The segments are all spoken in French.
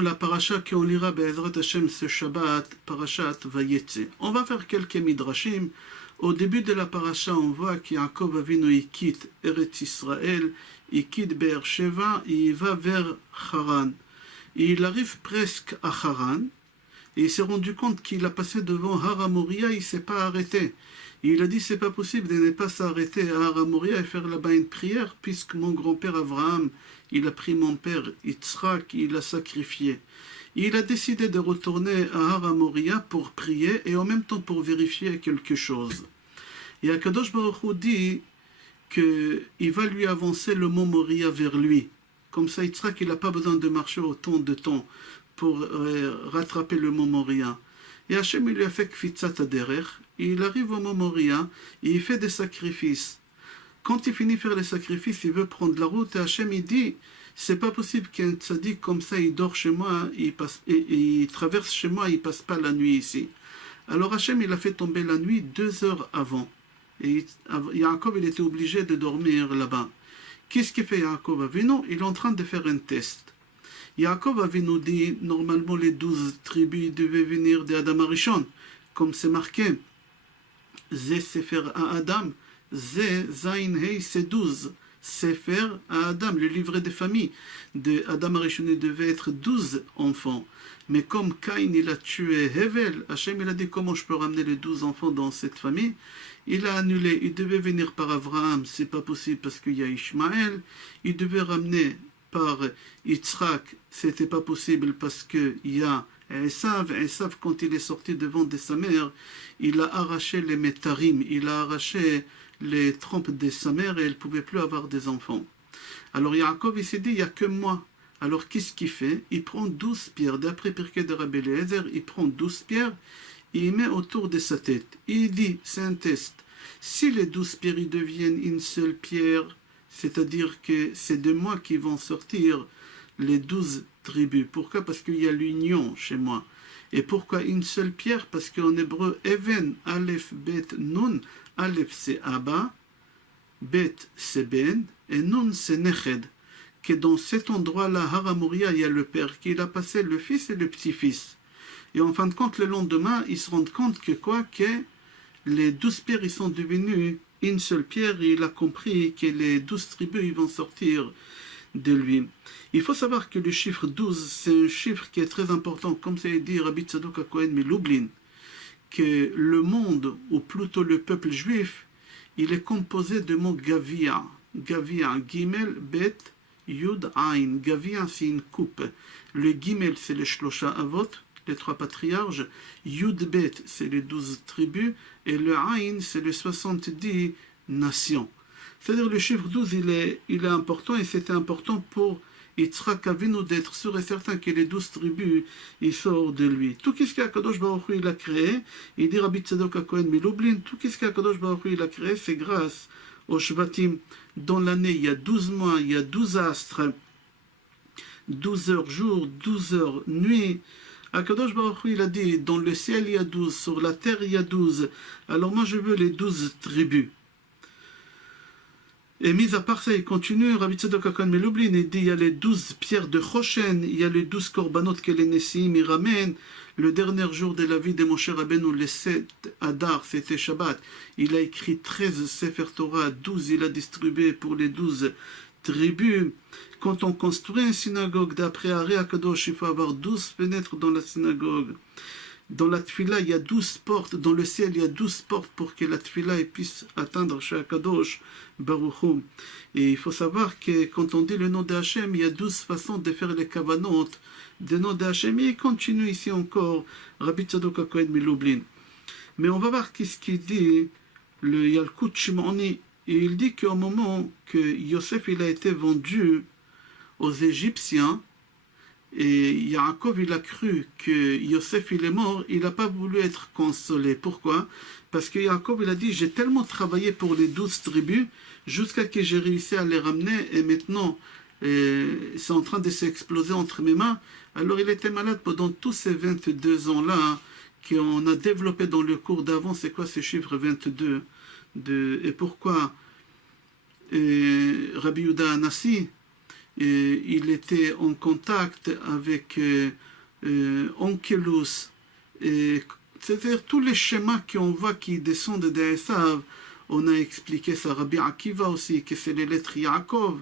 La paracha qu'on lira Be'ezrat Hashem ce Shabbat, parashat Vayetze. On va faire quelques midrashim. Au début de la paracha, on voit qu'Yaakov Avinu il quitte Eretz Israël, il quitte Be'er Sheva, et il va vers Haran. Et il arrive presque à Haran, et il s'est rendu compte qu'il a passé devant Har Moria, il ne s'est pas arrêté. Et il a dit, c'est pas possible de ne pas s'arrêter à Har Moria et faire là-bas une prière, puisque mon grand-père Abraham, il a pris mon père Yitzhak, il l'a sacrifié. Et il a décidé de retourner à Har Moria pour prier et en même temps pour vérifier quelque chose. Et Akadosh Baruch Hu dit qu'il va lui avancer le mont Moria vers lui. Comme ça, Yitzhak, il n'a pas besoin de marcher autant de temps pour rattraper le mont Moria. Et Hachem, il lui a fait Kfitzat Aderer. Il arrive au mont Moria et il fait des sacrifices. Quand il finit de faire les sacrifices, il veut prendre la route et Hachem, il dit, c'est pas possible qu'un tzaddik comme ça, il dort chez moi, il traverse chez moi, il passe pas la nuit ici. Alors Hachem, il a fait tomber la nuit 2 heures avant. Et Yaakov, il était obligé de dormir là-bas. Qu'est-ce qu'il fait Yaakov Avinu? Il est en train de faire un test. Yaakov Avinu dit, normalement les 12 tribus devaient venir d'Adam Arishon, comme c'est marqué. Zé Sefer à Adam, Zé Zain Hei, c'est 12. Sefer à Adam, le livret des familles de Adam Arishon devait être 12 enfants. Mais comme Caïn il a tué Hevel, Hachem il a dit comment je peux ramener les 12 enfants dans cette famille. Il a annulé, il devait venir par Abraham, c'est pas possible parce qu'il y a Ishmaël. Il devait ramener par Yitzhak, c'était pas possible parce qu'il y a Esav. Esav, quand il est sorti devant de sa mère, il a arraché les métarim, il a arraché les trompes de sa mère et elle ne pouvait plus avoir des enfants. Alors Yaakov il s'est dit, il n'y a que moi. Alors qu'est-ce qu'il fait? Il prend 12 pierres, d'après Pirkei de Rabbi Eliezer, il prend 12 pierres et il met autour de sa tête. Il dit, c'est un test, si les 12 pierres ils deviennent une seule pierre, c'est-à-dire que c'est de moi qui vont sortir les 12 tribus. Pourquoi? Parce qu'il y a l'union chez moi. Et pourquoi une seule pierre? Parce qu'en hébreu, Even, Aleph, Bet, Nun, Aleph c'est Abba, Bet c'est Ben, et Nun c'est Neched. Que dans cet endroit-là, Har Moria, il y a le père qui a passé le fils et le petit-fils. Et en fin de compte, le lendemain, ils se rendent compte que quoi? Que les 12 pierres, ils sont devenus une seule pierre, et il a compris que les 12 tribus, ils vont sortir de lui. Il faut savoir que le chiffre 12, c'est un chiffre qui est très important, comme ça est dit Rabbi Tzadok HaKohen Milublin, que le monde, ou plutôt le peuple juif, il est composé de mots Gavia. Gavia, Gimel, Bet, Yud, Ain. Gavia, c'est une coupe. Le Gimel, c'est les Shlosha Avot, les 3 patriarches. Yud, Bet, c'est les 12 tribus. Et le Ain, c'est les 70 nations. C'est-à-dire le chiffre 12, il est important et c'était important pour Yitzhak Avinu d'être sûr et certain que les 12 tribus, ils sortent de lui. Tout ce qu'Akadosh Baruch Hu il a créé, il dit Rabbi Tzadok HaKohen Milublin, tout ce qu'Akadosh Baruch Hu il a créé, c'est grâce aux Shvatim. Dans l'année, il y a 12 mois, il y a 12 astres, 12 heures jour, 12 heures nuit. Akadosh Baruch Hu il a dit, dans le ciel il y a 12, sur la terre il y a 12. Alors moi je veux les 12 tribus. Et mis à part ça, il continue, Rabbi Tzadok HaKohen Milublin, il dit, il y a les 12 pierres de Choshen, il y a les 12 korbanot que les Nessim y ramènent. Le dernier jour de la vie de Moshe Rabbeinu, le 7 Adar, c'était Shabbat, il a écrit 13 Sefer Torah, 12 il a distribué pour les 12 tribus. Quand on construit une synagogue, d'après Aré Akadosh, il faut avoir 12 fenêtres dans la synagogue. Dans la tfila, il y a 12 portes. Dans le ciel, il y a 12 portes pour que la tfila puisse atteindre chez Akadosh Baruch Hu. Et il faut savoir que quand on dit le nom de Hachem, il y a 12 façons de faire les kavanot du nom de Hachem. Et il continue ici encore, Rabbi Tzadok HaKohen Milublin. Mais on va voir qu'est-ce qu'il dit, le Yalkut Shimoni. Et il dit qu'au moment que Yosef il a été vendu aux Égyptiens, et Yaakov il a cru que Yosef il est mort, il n'a pas voulu être consolé. Pourquoi? Parce que Yaakov il a dit, j'ai tellement travaillé pour les 12 tribus, jusqu'à ce que j'ai réussi à les ramener, et maintenant c'est en train de s'exploser entre mes mains. Alors il était malade pendant tous ces 22 ans-là, hein, qu'on a développé dans le cours d'avant. C'est quoi ce chiffre 22 et pourquoi Rabbi Yehuda Anassi il était en contact avec Onkelos, c'est-à-dire tous les schémas qu'on voit qui descendent d'Esav. On a expliqué ça, Rabbi Akiva aussi, que c'est les lettres Yaakov,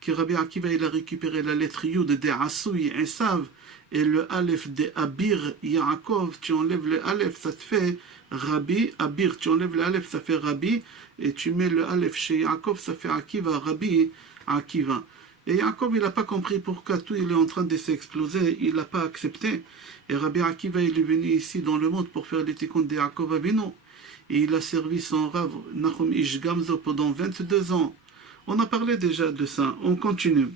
que Rabbi Akiva il a récupéré la lettre Yud de Asui, Esav, et le Aleph de Abir, Yaakov, tu enlèves le Aleph, ça te fait Rabbi, Abir, tu enlèves le Aleph, ça fait Rabbi, et tu mets le Aleph chez Yaakov, ça fait Akiva, Rabbi, Akiva. Et Yaakov, il n'a pas compris pourquoi tout il est en train de s'exploser, il n'a pas accepté. Et Rabbi Akiva, il est venu ici dans le monde pour faire les tikkun de Yaakov Avinu. Et il a servi son Rav Nachum Ish Gamzo pendant 22 ans. On a parlé déjà de ça, on continue.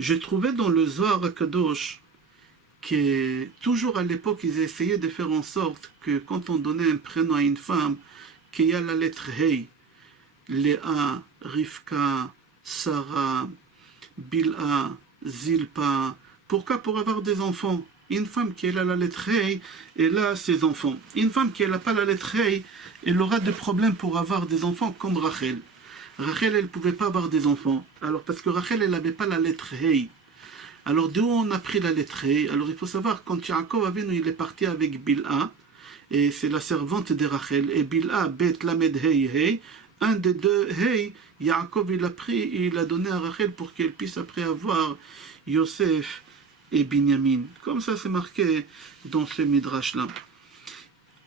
J'ai trouvé dans le Zohar HaKadosh que toujours à l'époque, ils essayaient de faire en sorte que quand on donnait un prénom à une femme, qu'il y a la lettre Hey, Léa, Rivka, Sarah, Bilha, Zilpa. Pourquoi? Pour avoir des enfants. Une femme qui a la lettre Hey, elle a ses enfants. Une femme qui n'a pas la lettre Hey, elle aura des problèmes pour avoir des enfants comme Rachel. Rachel, elle ne pouvait pas avoir des enfants. Alors, parce que Rachel, elle n'avait pas la lettre Hey. Alors, d'où on a pris la lettre Hey? Alors, il faut savoir, quand Yaakov Avinu, il est parti avec Bilha, et c'est la servante de Rachel, et Bilha, Bet Lamed Hey Hey, un des deux Hey, Yaakov, il a pris et il a donné à Rachel pour qu'elle puisse après avoir Yosef et Binyamin. Comme ça, c'est marqué dans ce midrash-là.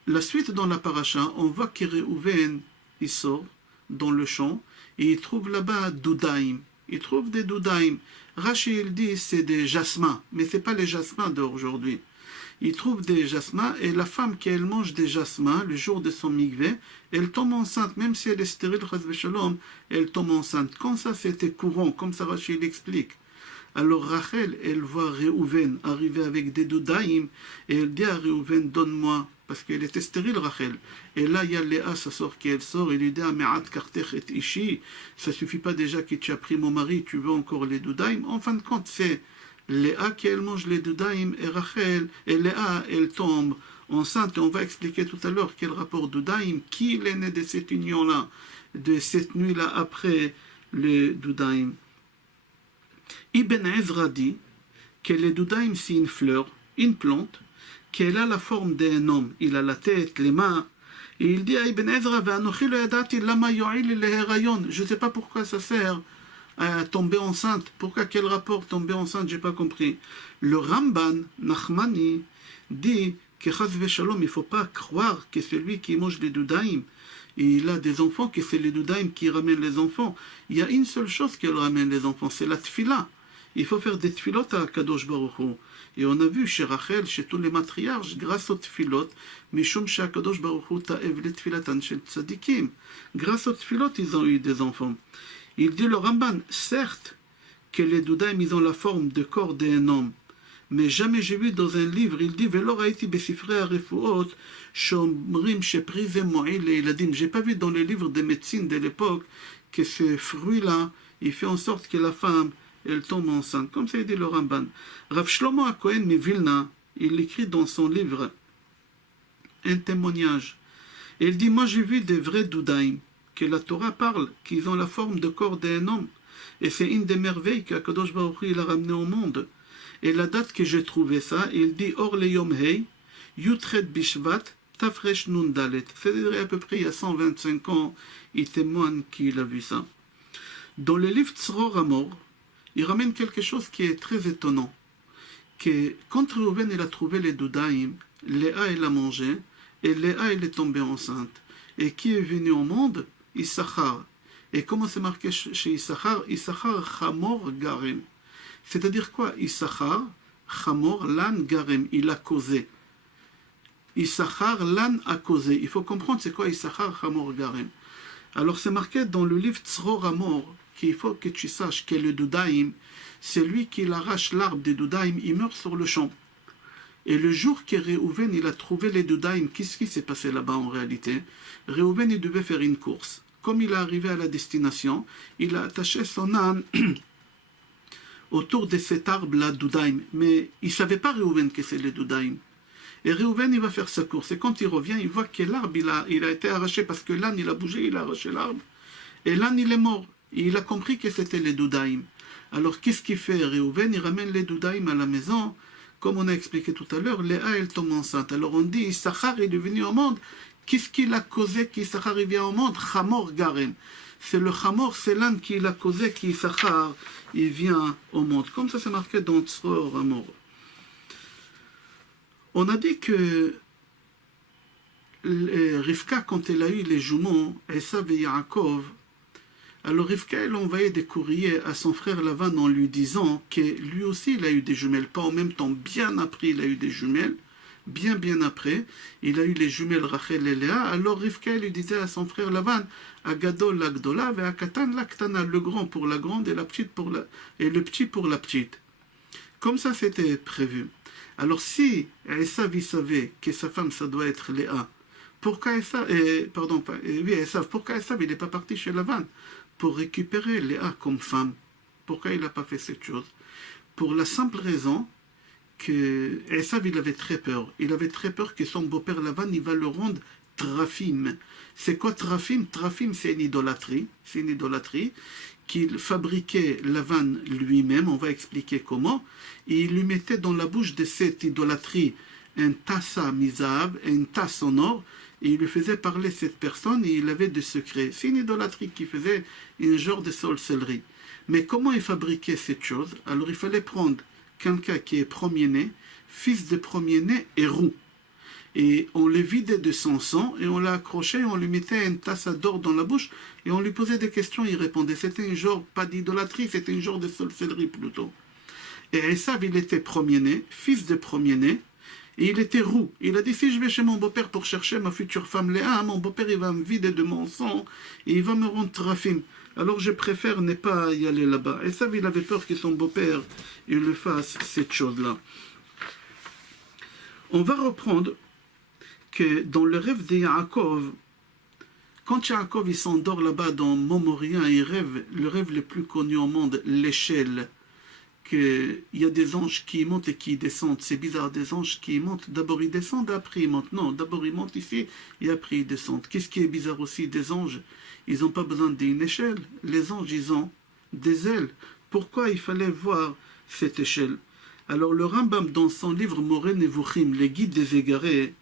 La suite dans la paracha, on voit que Réhouven, il sort dans le champ et il trouve là-bas Doudaïm. Il trouve des Doudaïm. Rashi, il dit c'est des jasmins, mais ce n'est pas les jasmins d'aujourd'hui. Il trouve des jasmins et la femme qui elle mange des jasmins le jour de son mikvé, elle tombe enceinte, même si elle est stérile, elle tombe enceinte. Comme ça, c'était courant, comme ça Rashi l'explique. Alors Rachel, elle voit Réhouven arriver avec des doudaïm et elle dit à Réhouven, donne-moi, parce qu'elle était stérile Rachel. Et là, il y a Léa, sa sort qui elle sort, et lui dit, Me'at kartech et ishi, ça suffit pas déjà que tu as pris mon mari, tu veux encore les doudaïm. En fin de compte, c'est Léa qui elle mange les doudaïm et Rachel, et Léa, elle tombe enceinte. Et on va expliquer tout à l'heure quel rapport doudaïm, qui est né de cette union-là, de cette nuit-là après le doudaïm. Ibn Ezra dit que les doudaïm c'est une fleur, une plante, qu'elle a la forme d'un homme. Il a la tête, les mains. Et il dit à Ibn Ezra, je ne sais pas pourquoi ça sert à tomber enceinte. Pourquoi, quel rapport tomber enceinte, je n'ai pas compris. Le Ramban, Nachmani, dit que il ne faut pas croire que celui qui mange les doudaïm, il a des enfants, que c'est les doudaïm qui ramènent les enfants. Il y a une seule chose qui ramène les enfants, c'est la tfila. Il faut faire des tfilot à Kadosh Baruch Hu. Et on a vu chez Rachel, chez tous les matriarches, grâce aux tfilot, Mishum chez Kadosh Baruch Hu ta'ev les tfilatan shel tzadikim. Grâce aux tfilot, ils ont eu des enfants. Il dit le Ramban, certes, que les doudaïm, ils ont la forme de corps d'un homme. Mais jamais j'ai vu dans un livre, il dit, Velo raïti besifrei harefuot, shomrim sheprise mo'il leiladim. J'ai pas vu dans les livres de médecine de l'époque que ce fruit-là, il fait en sorte que la femme, elle tombe enceinte. Comme ça, il dit le Ramban. Rav Shlomo HaKohen de Vilna, il écrit dans son livre un témoignage. Il dit, moi j'ai vu des vrais doudaïm, que la Torah parle, qu'ils ont la forme de corps d'un homme. Et c'est une des merveilles qu'Akadosh Baruch Hu, il a ramené au monde. Et la date que j'ai trouvé ça, il dit Or le Yom Hei, Yutret Bishvat, Tafresh Nun Dalet. C'est-à-dire à peu près il y a 125 ans, il témoigne qu'il a vu ça. Dans le livre Tzror Amor, il ramène quelque chose qui est très étonnant. Que quand Reuven il a trouvé les doudaïm, Léa elle a mangé, et Léa elle est tombée enceinte. Et qui est venu au monde? Issachar. Et comment c'est marqué chez Issachar? Issachar Chamor Garem. C'est-à-dire quoi? Issachar, Chamor, Lan, Garem, il a causé. Issachar, Lan a causé. Il faut comprendre c'est quoi Issachar, Chamor, Garem. Alors c'est marqué dans le livre Tzror Amor qu'il faut que tu saches que le doudaïm, c'est lui qui arrache l'arbre des doudaïm, il meurt sur le champ. Et le jour que Réhouven il a trouvé les doudaïm, qu'est-ce qui s'est passé là-bas en réalité? Réhouven il devait faire une course. Comme il est arrivé à la destination, il a attaché son âne autour de cet arbre-là, doudaïm. Mais il ne savait pas, Réhouven, que c'est les doudaïm. Et Réhouven, il va faire sa course. Et quand il revient, il voit que l'arbre, il a été arraché parce que l'âne, il a bougé, il a arraché l'arbre. Et l'âne, il est mort. Et il a compris que c'était les doudaïm. Alors qu'est-ce qu'il fait Réhouven? Il ramène les doudaïm à la maison. Comme on a expliqué tout à l'heure, Léa, elle tombe enceinte. Alors on dit, Issachar est venu au monde. Qu'est-ce qui l'a causé qu'Issachar vient au monde? Chamor Garem. C'est le Chamor, c'est l'âne qui l'a causé qu'Issachar il vient au monde. Comme ça c'est marqué dans Tzror Amor. On a dit que Rivka, quand elle a eu les jumeaux, Esav et Yaakov, alors Rivka, elle envoyait des courriers à son frère Lavan en lui disant que lui aussi il a eu des jumelles, pas en même temps, bien après il a eu des jumelles, bien après, il a eu les jumelles Rachel et Léa. Alors Rivka lui disait à son frère Lavan, Agadol la Gdola, et Akatan la Ktana, le grand pour la grande et la petite pour la et le petit pour la petite. Comme ça c'était prévu. Alors si Esav savait que sa femme ça doit être Léa, pourquoi Esav, pourquoi Esav il n'est pas parti chez Lavan pour récupérer Léa comme femme? Pourquoi il n'a pas fait cette chose? Pour la simple raison que Esav il avait très peur. Il avait très peur que son beau-père Lavan il va le rendre Trafim. C'est quoi Trafim? Trafim c'est une idolâtrie. C'est une idolâtrie qu'il fabriquait Lavan lui-même, on va expliquer comment, et il lui mettait dans la bouche de cette idolâtrie un tassa misav, une tasse en or, et il lui faisait parler cette personne et il avait des secrets. C'est une idolâtrie qui faisait un genre de sorcellerie. Mais comment il fabriquait cette chose? Alors il fallait prendre quelqu'un qui est premier-né, fils de premier-né et roux. Et on le vidait de son sang et on l'a accroché, on lui mettait une tasse d'or dans la bouche et on lui posait des questions, il répondait. C'était un genre, pas d'idolâtrie, c'était un genre de sorcellerie plutôt. Et Esav, il était premier-né, fils de premier-né, et il était roux. Il a dit, si je vais chez mon beau-père pour chercher ma future femme Léa, mon beau-père il va me vider de mon sang et il va me rendre Trafim. Alors je préfère ne pas y aller là-bas. Esav, il avait peur que son beau-père il le fasse cette chose-là. On va reprendre que dans le rêve de Yaakov, quand Yaakov il s'endort là-bas dans Momoria, il rêve le rêve le plus connu au monde, l'échelle, qu'il y a des anges qui montent et qui descendent. C'est bizarre, des anges qui montent, d'abord ils descendent, après ils montent. Non, d'abord ils montent ici et après ils descendent. Qu'est-ce qui est bizarre aussi des anges? Ils n'ont pas besoin d'une échelle. Les anges, ils ont des ailes. Pourquoi il fallait voir cette échelle? Alors le Rambam, dans son livre Moreh Nevuchim, les guides des égarés,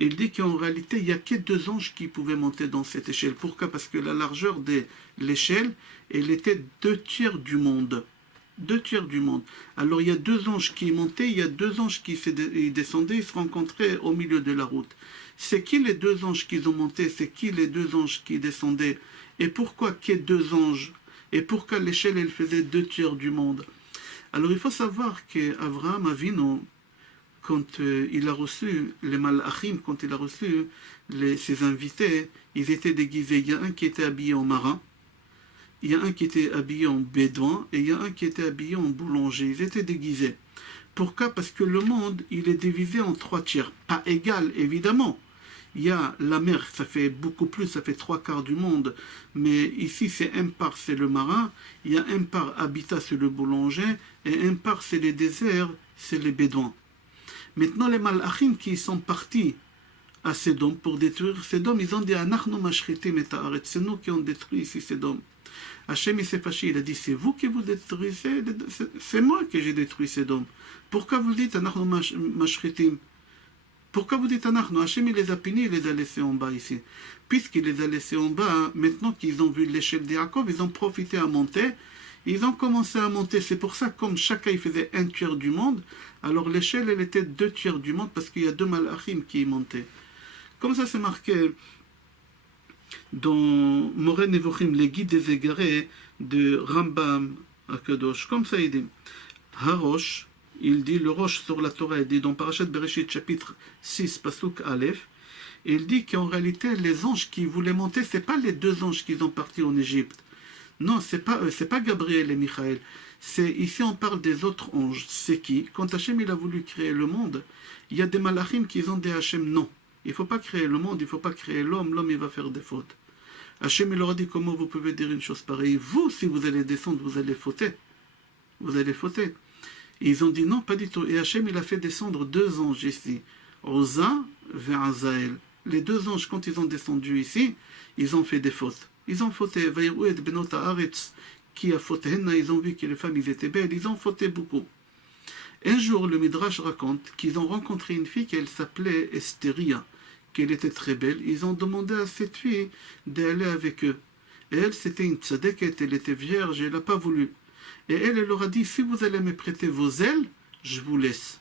il dit qu'en réalité, il n'y a que deux anges qui pouvaient monter dans cette échelle. Pourquoi? Parce que la largeur de l'échelle, elle était 2/3 du monde. 2/3 du monde. Alors il y a deux anges qui montaient, il y a deux anges qui descendaient, ils se rencontraient au milieu de la route. C'est qui les deux anges qui ont monté? C'est qui les deux anges qui descendaient? Et pourquoi que deux anges? Et pourquoi l'échelle, elle faisait 2/3 du monde? Alors il faut savoir qu'Avraham Avinu, quand il a reçu les malachim, quand il a reçu ses invités, ils étaient déguisés. Il y a un qui était habillé en marin, il y a un qui était habillé en bédouin, et il y a un qui était habillé en boulanger. Ils étaient déguisés. Pourquoi? Parce que le monde, il est divisé en 3/3. Pas égal, évidemment. Il y a la mer, ça fait beaucoup plus, ça fait 3/4 du monde. Mais ici, c'est un part, c'est le marin. Il y a un part habitat, c'est le boulanger. Et un part, c'est les déserts, c'est les bédouins. Maintenant, les malachim qui sont partis à Sédom pour détruire Sédom, ils ont dit Anachnu mashchitim et haaretz. C'est nous qui ont détruit ici Sédom. Hachem il s'est fâché, il a dit c'est vous qui vous détruisez, c'est moi que j'ai détruit Sédom. Pourquoi vous dites Anachnu mashchitim? Pourquoi vous dites Anachnu? Hachem il les a punis, il les a laissés en bas ici. Puisqu'il les a laissés en bas, maintenant qu'ils ont vu l'échelle de Yaakov, ils ont profité à monter. Ils ont commencé à monter. C'est pour ça, comme chacun il faisait 1/3 du monde, alors l'échelle, elle était 2/3 du monde, parce qu'il y a deux malachim qui y montaient. Comme ça, c'est marqué dans Moreh Nevuchim, les guides des égarés de Rambam Akadosh. Comme ça, il dit Harosh, il dit le roche sur la Torah, il dit dans Parashat Bereshit, chapitre 6, Pasuk Aleph, il dit qu'en réalité, les anges qui voulaient monter, ce n'est pas les deux anges qui sont partis en Égypte. Non, c'est pas Gabriel et Michael. Ici on parle des autres anges. C'est qui? Quand Hachem il a voulu créer le monde, il y a des malachim qui ont dit à Hachem non. Il ne faut pas créer le monde, il ne faut pas créer l'homme. L'homme il va faire des fautes. Hachem il leur a dit comment vous pouvez dire une chose pareille? Vous, si vous allez descendre, vous allez fauter. Vous allez fauter. Et ils ont dit non, pas du tout. Et Hachem il a fait descendre deux anges ici. Oza et Azaël. Les deux anges quand ils ont descendu ici, ils ont fait des fautes. Ils ont fauté. qui a fauté, ils ont vu que les femmes ils étaient belles, ils ont fauté beaucoup. Un jour, le Midrash raconte qu'ils ont rencontré une fille qui s'appelait Estéria, qu'elle était très belle. Ils ont demandé à cette fille d'aller avec eux. Et elle, c'était une tzadeket, elle était vierge, elle n'a pas voulu. Et elle leur a dit, si vous allez me prêter vos ailes, je vous laisse.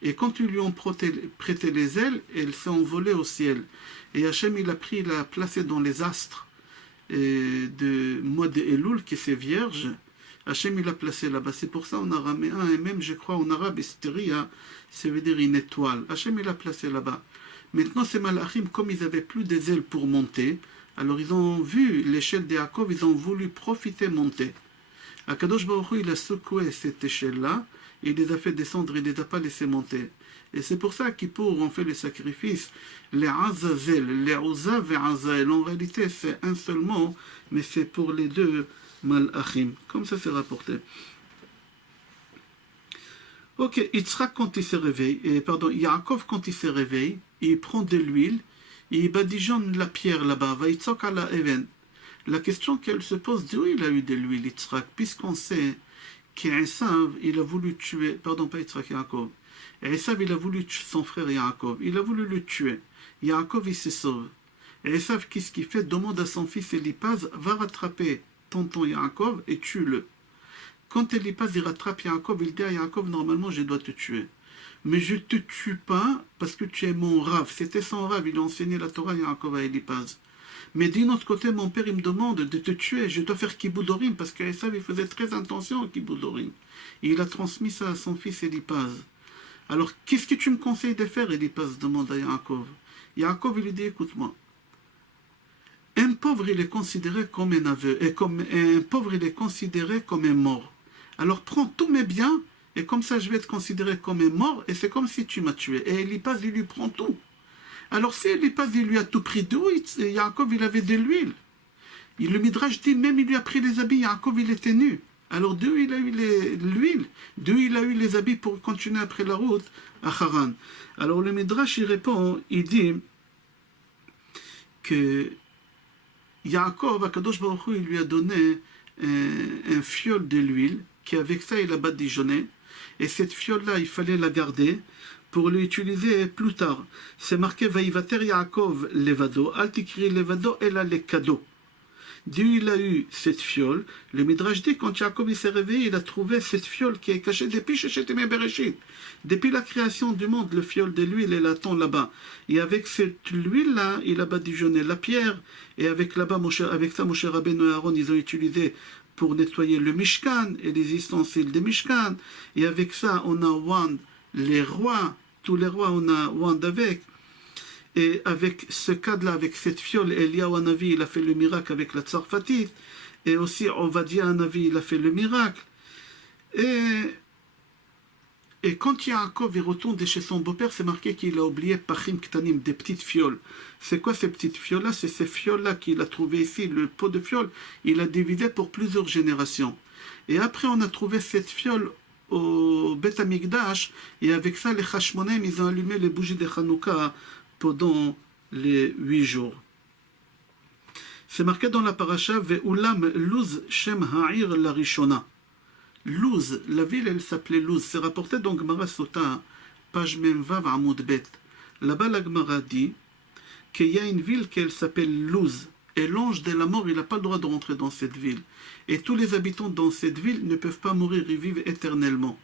Et quand ils lui ont prêté les ailes, elle s'est envolée au ciel. Et Hachem, il l'a placée dans les astres de mois de Elul, qui c'est vierge. Hachem, il l'a placée là-bas. C'est pour ça en araméen, et même je crois en arabe, Estéria, ça veut dire une étoile. Hachem, il l'a placée là-bas. Maintenant, ces malachim, comme ils n'avaient plus des ailes pour monter, alors ils ont vu l'échelle de Yaakov, ils ont voulu profiter monter. Akadosh Baruch Hu, il a secoué cette échelle-là, il les a fait descendre, il ne les a pas laissés monter. Et c'est pour ça qu'Ippour, on fait le sacrifice, les Azazel, les Uza et Azael. En réalité, c'est un seul mot, mais c'est pour les deux malachim. Comme ça, c'est rapporté. Ok, Yitzhak, quand il se réveille, Yaakov, quand il se réveille, il prend de l'huile, il badigeonne la pierre là-bas, va Yitzhak à la Even. La question qu'elle se pose, d'où il a eu de l'huile, Yitzhak, puisqu'on sait qu'Esav, il a voulu tuer, pas Yitzhak, Yaakov. Esav, il a voulu tuer son frère Yaakov, il a voulu le tuer. Yaakov, il se sauve. Esav, qu'est-ce qu'il fait? Demande à son fils Elipaz, va rattraper tonton Yaakov et tue-le. Quand Elipaz, il rattrape Yaakov, il dit à Yaakov, normalement, je dois te tuer. Mais je ne te tue pas parce que tu es mon Rav. C'était son Rav, il a enseigné la Torah à Yaakov à Elipaz. Mais d'un autre côté, mon père, il me demande de te tuer. Je dois faire Kiboudorim, parce qu'Esav, il faisait très attention au Kiboudorim. Et il a transmis ça à son fils Elipaz. Alors, qu'est-ce que tu me conseilles de faire, Elipaz demande à Yaakov. Yaakov, il lui dit, écoute-moi. Un pauvre, il est considéré comme un aveu. Et un pauvre, il est considéré comme un mort. Alors, prends tous mes biens, et comme ça, je vais être considéré comme un mort, et c'est comme si tu m'as tué. Et Elipaz, il lui prend tout. Alors si Elipaz, il lui a tout pris d'où, Yaakov, il avait de l'huile. Le Midrash dit, même il lui a pris les habits, Yaakov, il était nu. Alors d'où il a eu l'huile, d'où il a eu les habits pour continuer après la route à Haran. Alors le Midrash, il répond, il dit que Yaakov, Akadosh Baruch Hu, il lui a donné un fiole de l'huile, qu'avec ça, il a badigeonné. Et cette fiole-là, il fallait la garder pour l'utiliser plus tard. C'est marqué Vaïvater Yaakov Levado, Altikri Levado, elle a les cadeaux. D'où il a eu cette fiole, le Midrash dit, quand Yaakov s'est réveillé, il a trouvé cette fiole qui est cachée depuis Shechet Bereshit. Depuis la création du monde, le fiole de l'huile, elle attend là-bas. Et avec cette huile-là, il a badigeonné la pierre, et avec là-bas, avec ça, Moshe Rabbeinu et Aaron, ils ont utilisé pour nettoyer le Mishkan et les ustensiles des Mishkan. Et avec ça, on a oint les rois, tous les rois, on a oint avec. Et avec ce cadre-là, avec cette fiole, Eliyahu Hanavi, il a fait le miracle avec la Tsarfatite. Et aussi, Ovadia Hanavi, il a fait le miracle. Et quand Yaakov il retourne de chez son beau-père, c'est marqué qu'il a oublié Pachim Ktanim, des petites fioles. C'est quoi ces petites fioles-là? C'est ces fioles-là qu'il a trouvé ici, le pot de fiole. Il a divisé pour plusieurs générations. Et après, on a trouvé cette fiole au Beth Amikdash. Et avec ça, les Hashmonaim, ils ont allumé les bougies de Hanouka pendant les 8 jours. C'est marqué dans la paracha Ve'ulam Luz Shem Ha'ir la Rishona. Luz, la ville, elle s'appelait Luz. C'est rapporté dans Gemara Sota, page Memvav Amoud Bet. Là-bas, la Gemara dit qu'il y a une ville qui s'appelle Luz. Et l'ange de la mort, il n'a pas le droit de rentrer dans cette ville. Et tous les habitants dans cette ville ne peuvent pas mourir, ils vivent éternellement.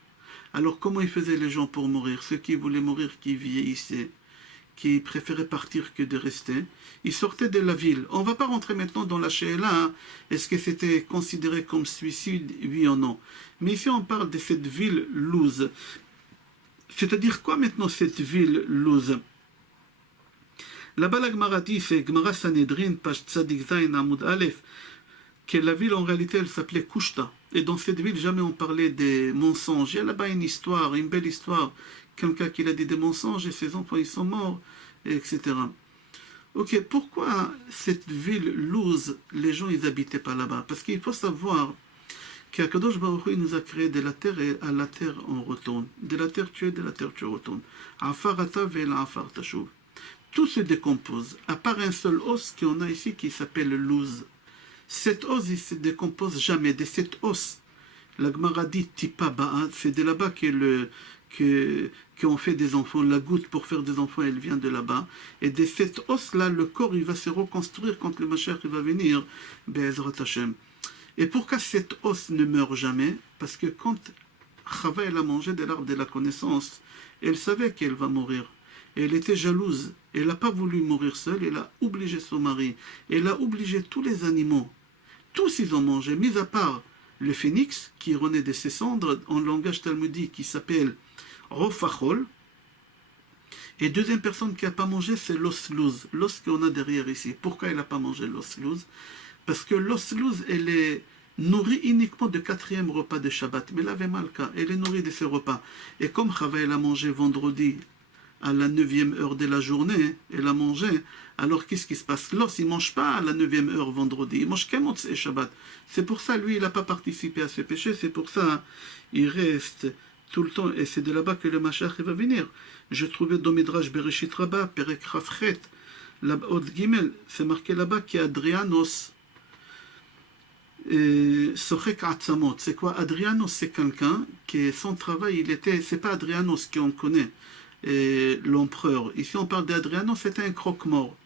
Alors comment ils faisaient les gens pour mourir? Ceux qui voulaient mourir, qui vieillissaient, qui préféraient partir que de rester, ils sortaient de la ville. On ne va pas rentrer maintenant dans la Sheila, hein. Est-ce que c'était considéré comme suicide, oui ou non? Mais ici on parle de cette ville Luz. C'est-à-dire quoi maintenant cette ville Luz? Là-bas la Gemara dit, c'est Gemara Sanhedrin, page Tzadik Zayin Amoud Aleph, que la ville en réalité elle s'appelait Kushta. Et dans cette ville jamais on parlait des mensonges. Il y a là-bas une histoire, une belle histoire. Quelqu'un qui a dit des mensonges et ses enfants ils sont morts, etc. Ok, pourquoi cette ville Luz, les gens ils n'habitaient pas là-bas? Parce qu'il faut savoir qu'Akadosh Baruch Hu il nous a créé de la terre et à la terre on retourne. De la terre tu es, de la terre tu retournes. Afar atav et la afar tashuv. Tout se décompose, à part un seul os qu'on a ici qui s'appelle Luz. Cet os, il ne se décompose jamais. De cet os, la Gemara dit Tipa Ba'a, c'est de là-bas qu'on fait des enfants. La goutte pour faire des enfants, elle vient de là-bas. Et de cet os-là, le corps, il va se reconstruire quand le Mashiach va venir, Be'ezrat Hashem. Et pourquoi cet os ne meurt jamais? Parce que quand Chava, elle a mangé de l'arbre de la connaissance, elle savait qu'elle va mourir. Elle était jalouse. Elle n'a pas voulu mourir seule. Elle a obligé son mari. Elle a obligé tous les animaux. Tous ils ont mangé, mis à part le phénix, qui renaît de ses cendres, en langage talmudique, qui s'appelle Rofachol. Et deuxième personne qui n'a pas mangé, c'est l'os-louz. L'os qu'on a derrière ici. Pourquoi elle n'a pas mangé l'os-louz? Parce que l'os-louz, elle est nourrie uniquement de quatrième repas de Shabbat. Mais là, Malka, elle est nourrie de ce repas. Et comme Chava, elle a mangé vendredi, à la 9e heure de la journée, elle a mangé. Alors qu'est-ce qui se passe? L'os, il ne mange pas à la 9e heure vendredi, il mange qu'un et Shabbat. C'est pour ça, lui, il n'a pas participé à ce péché, c'est pour ça, il reste tout le temps, et c'est de là-bas que le Mashiach va venir. Je trouvais dans Midrash Bereshit Rabbah, Perek Rafchet, la Od Gimel, c'est marqué là-bas qu'il y a Adrianos, Sochek Atzamot. C'est quoi Adrianos? C'est quelqu'un qui, son travail, il était, c'est pas Adrianos qu'on connaît, l'empereur. Ici on parle d'Adrianos, c'était un croque-mort.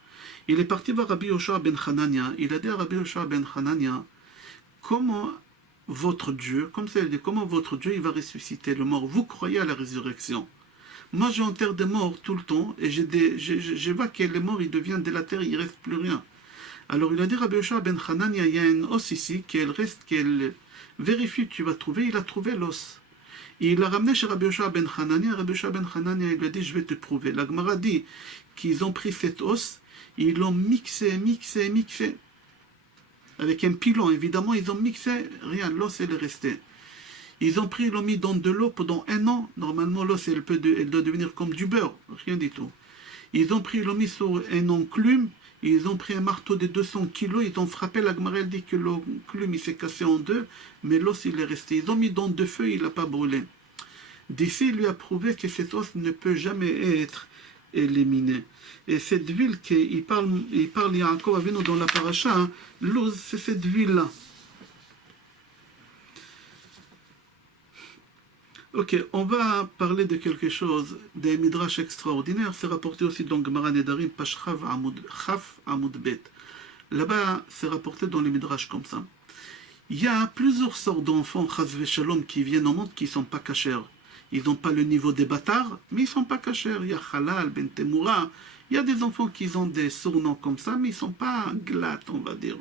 Il est parti voir Rabbi Yoshua ben Hanania. Il a dit à Rabbi Yoshua ben Hanania, comment votre Dieu, comme ça il dit, comment votre Dieu il va ressusciter le mort? Vous croyez à la résurrection? Moi j'enterre des morts tout le temps et je vois que les morts ils deviennent de la terre, il ne reste plus rien. Alors il a dit à Rabbi Yoshua ben Hanania, il y a un os ici, qu'elle reste, qu'elle vérifie, tu vas trouver. Il a trouvé l'os. Il l'a ramené chez Rabbi Yoshua ben Hanania. Rabbi Yoshua ben Hanania, il lui a dit, je vais te prouver. La Gemara dit qu'ils ont pris cet os, ils l'ont mixé. Avec un pilon, évidemment, ils ont mixé, rien, l'os, elle est restée. Ils ont pris, ils l'ont mis dans de l'eau pendant 1 an. Normalement, l'os, elle doit devenir comme du beurre, rien du tout. Ils ont pris, ils l'ont mis sur un enclume, ils ont pris un marteau de 200 kilos, ils ont frappé, la Gemara, elle dit que l'enclume, il s'est cassé en deux, mais l'os, il est resté. Ils ont mis dans de feu, il n'a pas brûlé. D'ici, il lui a prouvé que cet os ne peut jamais être éliminé. Et cette ville qu'il parle Yaakov Avinu dans la paracha, hein, Luz, c'est cette ville-là. Ok, on va parler de quelque chose, d'un midrash extraordinaire. C'est rapporté aussi dans Gemara Nedarim, Pach Chaf Amud Bet. Là-bas, c'est rapporté dans les midrash comme ça. Il y a plusieurs sortes d'enfants, Chaz Veshalom, qui viennent au monde qui ne sont pas cachers. Ils n'ont pas le niveau des bâtards, mais ils ne sont pas cachers. Il y a Halal, Ben Temura. Il y a des enfants qui ont des surnoms comme ça, mais ils ne sont pas glattes, on va dire.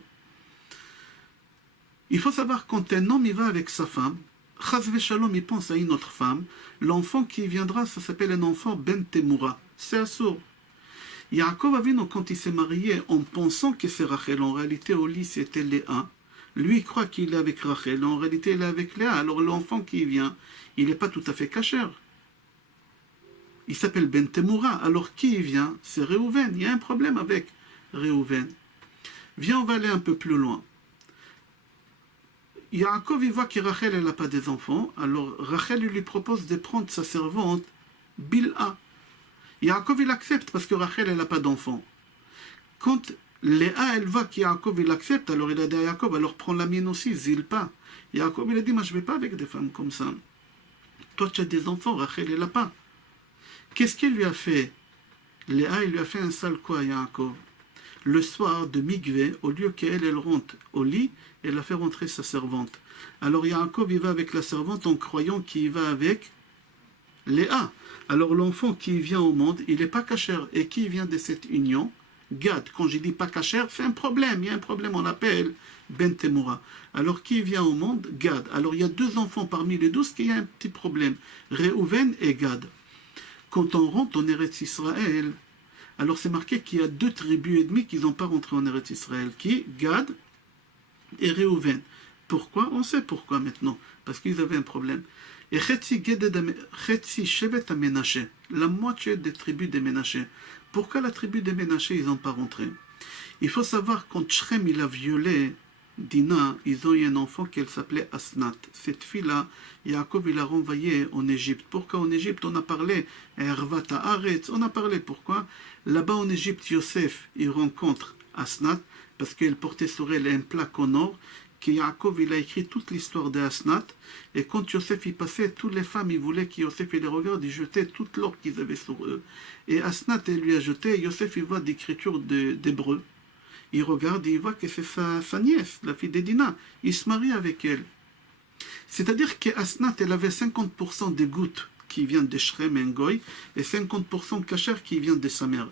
Il faut savoir, quand un homme il va avec sa femme, Chaz Veshalom, il pense à une autre femme, l'enfant qui viendra, ça s'appelle un enfant Ben Temura. C'est assourd. Yaakov Avinu, quand il s'est marié, en pensant que c'est Rachel, en réalité, au lit, c'était Léa. Lui, il croit qu'il est avec Rachel, en réalité, il est avec Léa. Alors l'enfant qui vient, il n'est pas tout à fait cachère. Il s'appelle Ben Temura. Alors qui vient? C'est Réhouven. Il y a un problème avec Réhouven. Viens, on va aller un peu plus loin. Yaakov, il voit que Rachel, elle n'a pas des enfants. Alors Rachel, il lui propose de prendre sa servante, Bilha. Yaakov, il accepte parce que Rachel, elle n'a pas d'enfants. Quand Léa, elle voit qu'Yaakov, il accepte, alors il a dit à Yaakov, alors prends la mienne aussi, Zilpa. Yaakov, il a dit, moi, je ne vais pas avec des femmes comme ça. Toi, tu as des enfants, Rachel, elle n'a pas. Qu'est-ce qu'il lui a fait? Léa, il lui a fait un sale quoi, Yaakov? Le soir de Migvé, au lieu qu'elle, elle rentre au lit, elle a fait rentrer sa servante. Alors Yaakov, il va avec la servante en croyant qu'il va avec Léa. Alors l'enfant qui vient au monde, il n'est pas cachère. Et qui vient de cette union? Gad. Quand je dis pas cachère, c'est un problème. Il y a un problème, on l'appelle Ben Temura. Alors qui vient au monde? Gad. Alors il y a 2 enfants parmi les 12 qui a un petit problème. Réhouven et Gad. Quand on rentre en Eretz Israël, alors c'est marqué qu'il y a 2 tribus et demie qui n'ont pas rentré en Eretz Israël, qui Gad et Réhouven. Pourquoi? On sait pourquoi maintenant. Parce qu'ils avaient un problème. Et Chetzi Shevet Amenaché, la moitié des tribus des Ménaché. Pourquoi la tribu des Ménaché, ils n'ont pas rentré? Il faut savoir, quand Shrem il a violé Dina, ils ont eu un enfant qu'elle s'appelait Asnat. Cette fille-là, Yaakov, il a renvoyé en Égypte. Pourquoi en Égypte? On a parlé, Ervat Haaretz, on a parlé pourquoi? Là-bas en Égypte, Yosef, il rencontre Asnat. parce qu'elle portait sur elle un plaque en or, que Yaakov il a écrit toute l'histoire de Asnat, et quand Yosef y passait, toutes les femmes ils voulaient que Yosef les regarde, ils jetaient toute l'or qu'ils avaient sur eux. Et Asnat elle lui a jeté, Yosef il voit d'écriture d'hébreu, il regarde et il voit que c'est sa nièce, la fille d'Edina, il se marie avec elle. C'est-à-dire qu'Asnat elle avait 50% des gouttes qui viennent de Shrem et Ngoy, et 50% Kacher qui viennent de sa mère.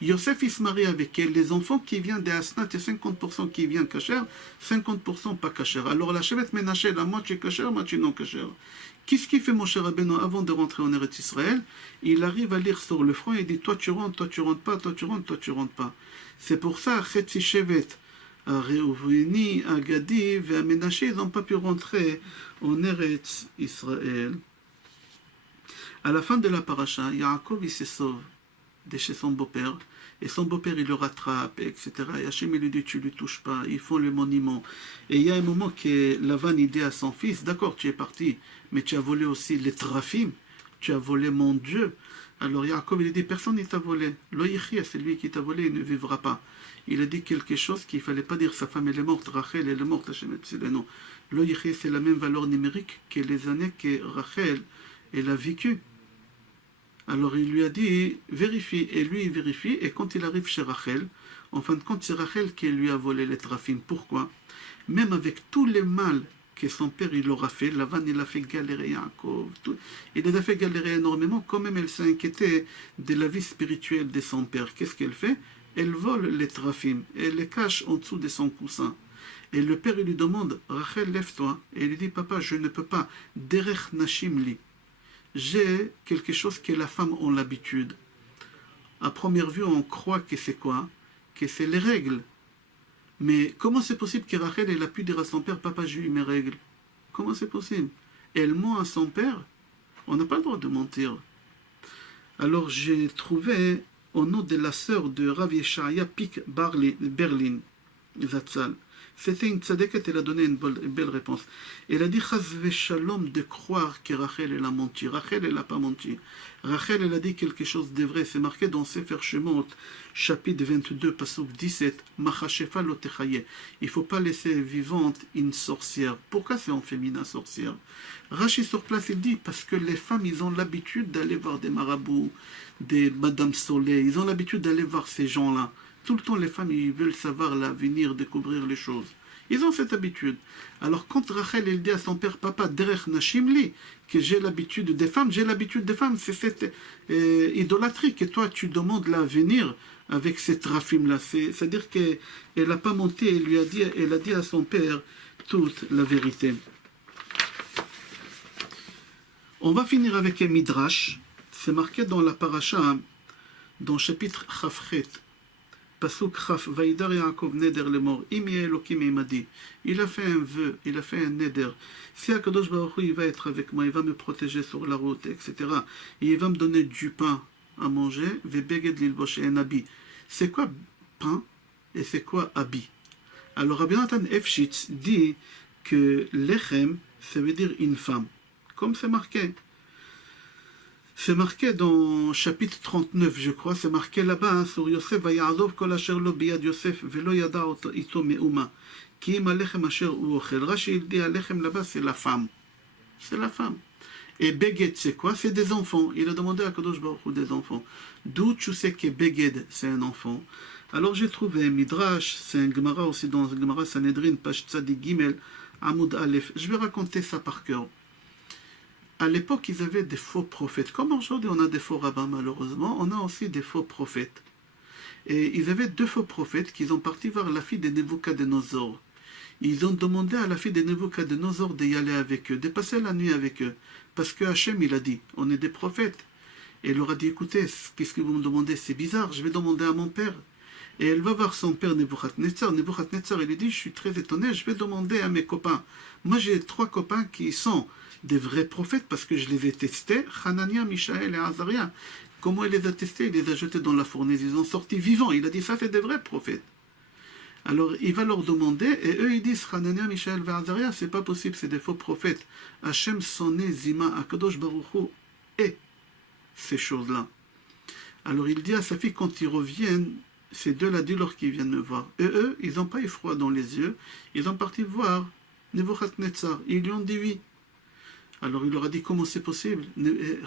Yosef il se marie avec elle, les enfants qui viennent de Asnat, et 50% qui viennent Kacher, 50% pas Kacher. Alors la Shevet Ménaché, la moitié Kacher, moitié non Kacher. Qu'est-ce qu'il fait Moshe Rabbeinu avant de rentrer en Eretz Israël? Il arrive à lire sur le front et il dit toi tu rentres pas, toi tu rentres, toi tu rentres pas. C'est pour ça, Chetzi Shevet, à Réouveni, à Gadi et à Ménaché, ils n'ont pas pu rentrer en Eretz Israël. À la fin de la paracha, Yaakov il se sauve de chez son beau-père, et son beau-père il le rattrape, etc. Et Hachem il lui dit tu lui touches pas, ils font le monument. Et il y a un moment que Lavan il dit à son fils, d'accord tu es parti, mais tu as volé aussi les trafim, tu as volé mon Dieu. Alors Yaakov il dit personne ne t'a volé, Lo yichia, c'est lui qui t'a volé, il ne vivra pas. Il a dit quelque chose qu'il ne fallait pas dire, sa femme elle est morte, Rachel elle est morte, Hachem non. Lo yichia c'est la même valeur numérique que les années que Rachel elle a vécu. Alors il lui a dit, vérifie, et lui il vérifie, et quand il arrive chez Rachel, en fin de compte c'est Rachel qui lui a volé les trafim. Pourquoi? Même avec tous les mal que son père il aura fait, Lavan il a fait galérer Yaakov, il les a fait galérer énormément, quand même elle s'est inquiétée de la vie spirituelle de son père. Qu'est-ce qu'elle fait? Elle vole les trafim, elle les cache en dessous de son coussin. Et le père il lui demande, Rachel lève-toi, et il lui dit, papa je ne peux pas, derech nashim li. J'ai quelque chose que la femme a l'habitude. À première vue, on croit que c'est quoi? Que c'est les règles. Mais comment c'est possible que Rachel elle a pu dire à son père, papa, j'ai eu mes règles? Comment c'est possible? Elle ment à son père? On n'a pas le droit de mentir. Alors j'ai trouvé au nom de la sœur de Rav Yeshaya Pik Berlin, Zatzal. C'était une tzadeket, elle a donné une belle réponse. Elle a dit, Chaz v'shalom, de croire que Rachel elle a menti. Rachel elle n'a pas menti. Rachel elle a dit quelque chose de vrai. C'est marqué dans Sefer Shemot, chapitre 22, pasuk 17, Machashefa lo techaye. Il ne faut pas laisser vivante une sorcière. Pourquoi c'est en féminin sorcière? Rachi sur place il dit, parce que les femmes ils ont l'habitude d'aller voir des marabouts, des Madame Soleil, ils ont l'habitude d'aller voir ces gens-là. Tout le temps, les femmes, ils veulent savoir l'avenir, découvrir les choses. Ils ont cette habitude. Alors, quand Rachel, elle dit à son père, papa, derech nashimli, que j'ai l'habitude des femmes, c'est cette idolâtrie que toi, tu demandes l'avenir avec cette rafim-là. C'est-à-dire qu'elle n'a pas menti, elle a dit à son père toute la vérité. On va finir avec un midrash. C'est marqué dans la paracha, dans le chapitre Chafchet. Pasuk Chaf, Vaïdar Yaakov neder le mort, Imi Elokim imadi. Il a fait un vœu, il a fait un neder. Si Akadosh Baruch Hu, il va être avec moi, il va me protéger sur la route, etc. Et il va me donner du pain à manger, Vebeged lilbosh et un habit. C'est quoi pain et c'est quoi habit? Alors Rabbi Nathan Efshitz dit que lechem, ça veut dire une femme. Comme c'est marqué. C'est marqué dans chapitre 39, je crois, c'est marqué là-bas, sur Yosef, Vayazov kol asher lo biyad Yosef, velo yada ito me'uma, ki im alechem asher u ochel. Rashi, il dit alechem là-bas, c'est la femme. C'est la femme. Et Beged, c'est quoi? C'est des enfants. Il a demandé à Kadosh Baruch Hu des enfants. D'où tu sais que Beged, c'est un enfant? Alors j'ai trouvé un Midrash, c'est un Gemara aussi dans un Gemara Sanhedrin, page Tzadik Gimel, Amoud Aleph. Je vais raconter ça par cœur. À l'époque, ils avaient des faux prophètes. Comme aujourd'hui, on a des faux rabbins, malheureusement, on a aussi des faux prophètes. Et ils avaient deux faux prophètes qui ont parti voir la fille de Nebuchadnezzar. Ils ont demandé à la fille de Nebuchadnezzar d'y aller avec eux, de passer la nuit avec eux. Parce que Hachem, il a dit, on est des prophètes. Et elle leur a dit, écoutez, qu'est-ce que vous me demandez? C'est bizarre, je vais demander à mon père. Et elle va voir son père Nebuchadnezzar. Nebuchadnezzar, il lui dit, je suis très étonné, je vais demander à mes copains. Moi, j'ai 3 copains qui sont des vrais prophètes parce que je les ai testés, Hanania, Mishaël et Azaria. Comment il les a testés? Il les a jetés dans la fournaise, ils ont sorti vivants. Il a dit, ça c'est des vrais prophètes. Alors il va leur demander, et eux ils disent, Hanania, Mishaël et Azaria, c'est pas possible, c'est des faux prophètes. Hachem sonné Zima, Akadosh Baruch Hu, et ces choses-là. Alors il dit à sa fille, quand ils reviennent, c'est deux là lors qui viennent me voir. Et eux, ils n'ont pas eu froid dans les yeux, ils ont parti voir Nebuchadnezzar. Ils lui ont dit oui. Alors il leur a dit comment c'est possible.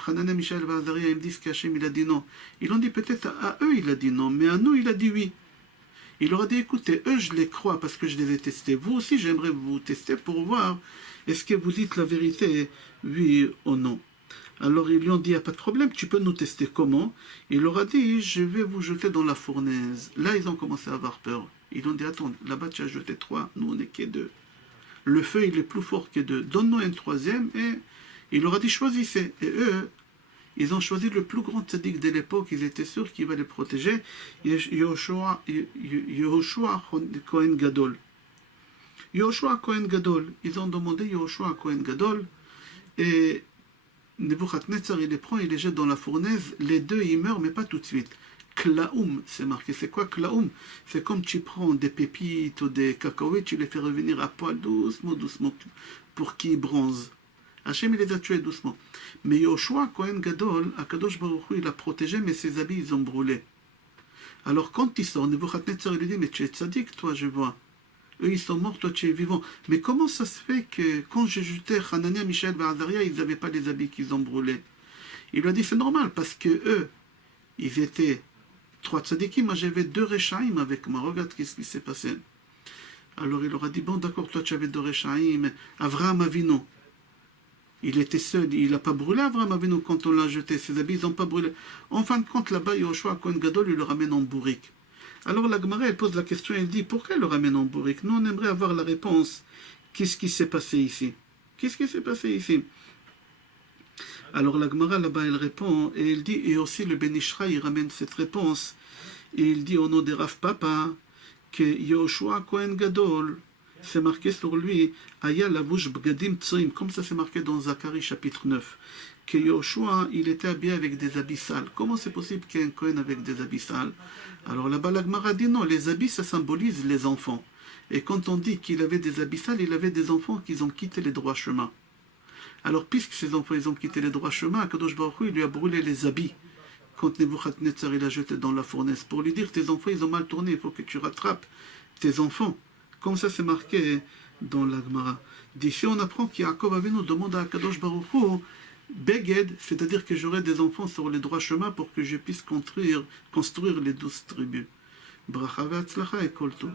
Hanania, Mishaël et Azaria, ils me disent qu'Hachem il a dit non. Ils ont dit peut-être à eux il a dit non, mais à nous il a dit oui. Il leur a dit écoutez, eux je les crois parce que je les ai testés. Vous aussi j'aimerais vous tester pour voir est-ce que vous dites la vérité, oui ou non. Alors ils lui ont dit il n'y a pas de problème, tu peux nous tester comment. Il leur a dit je vais vous jeter dans la fournaise. Là ils ont commencé à avoir peur. Ils ont dit attends, là-bas tu as jeté 3, nous on est que 2. Le feu il est plus fort que 2. Donne-nous un troisième. Et il leur a dit choisissez. Et eux, ils ont choisi le plus grand tzaddik de l'époque. Ils étaient sûrs qu'il va les protéger. Yehoshua Kohen Gadol. Yehoshua Kohen Gadol. Ils ont demandé Yehoshua Kohen Gadol. Et Nebuchadnezzar il les prend, il les jette dans la fournaise. Les deux ils meurent, mais pas tout de suite. Klaoum, c'est marqué. C'est quoi Klaoum? C'est comme tu prends des pépites ou des cacahuètes, tu les fais revenir à poil doucement, doucement, pour qu'ils bronzent. Hachem, il les a tués doucement. Mais Yoshua, Kohen Gadol, Akadosh Baruch Hu, il a protégé, mais ses habits, ils ont brûlé. Alors quand il sort, Nebuchadnezzar, il lui dit, mais tu es tzaddik, toi, je vois. Eux, ils sont morts, toi, tu es vivant. Mais comment ça se fait que quand j'ai jeté Hanania, Mishaël et Azaria, ils n'avaient pas les habits qu'ils ont brûlés? Il lui a dit, c'est normal, parce que eux, ils étaient 3 tzadikim, moi j'avais 2 Rechaim avec moi, regarde qu'est-ce qui s'est passé. Alors il leur a dit, bon d'accord, toi tu avais 2 Rechaim, Avraham Avinu, il était seul, il n'a pas brûlé Avraham Avinu quand on l'a jeté, ses habits ils n'ont pas brûlé. En fin de compte, là-bas, Yehoshua Kohen Gadol, il le ramène en bourrique. Alors la Gemara, elle pose la question, elle dit, pourquoi il le ramène en bourrique? Nous on aimerait avoir la réponse, qu'est-ce qui s'est passé ici? Qu'est-ce qui s'est passé ici? Alors la Gemara là-bas elle répond et elle dit, et aussi le Ben Ishra il ramène cette réponse et il dit au nom de Rav Papa que Yehoshua Kohen Gadol, c'est marqué sur lui Aya Lavush Bgadim Tsoim, comme ça c'est marqué dans Zacharie chapitre 9, que Yehoshua il était habillé avec des habits sales. Comment c'est possible qu'il y ait un Kohen avec des habits sales? Alors là-bas la Gemara dit non, les habits ça symbolise les enfants. Et quand on dit qu'il avait des habits sales, il avait des enfants qui ont quitté les droits chemins. Alors, puisque ces enfants ils ont quitté les droits chemins, Akadosh Baruch Hu, il lui a brûlé les habits quand Nebuchadnezzar il a jeté dans la fournaise pour lui dire tes enfants ils ont mal tourné, il faut que tu rattrapes tes enfants. Comme ça c'est marqué dans la Gemara. D'ici on apprend qu'Yaakov Avinu demande à Akadosh Baruch Hu Beged, c'est-à-dire que j'aurai des enfants sur les droits chemins pour que je puisse construire les 12 tribus. Bracha ve'atzlacha et kol tov.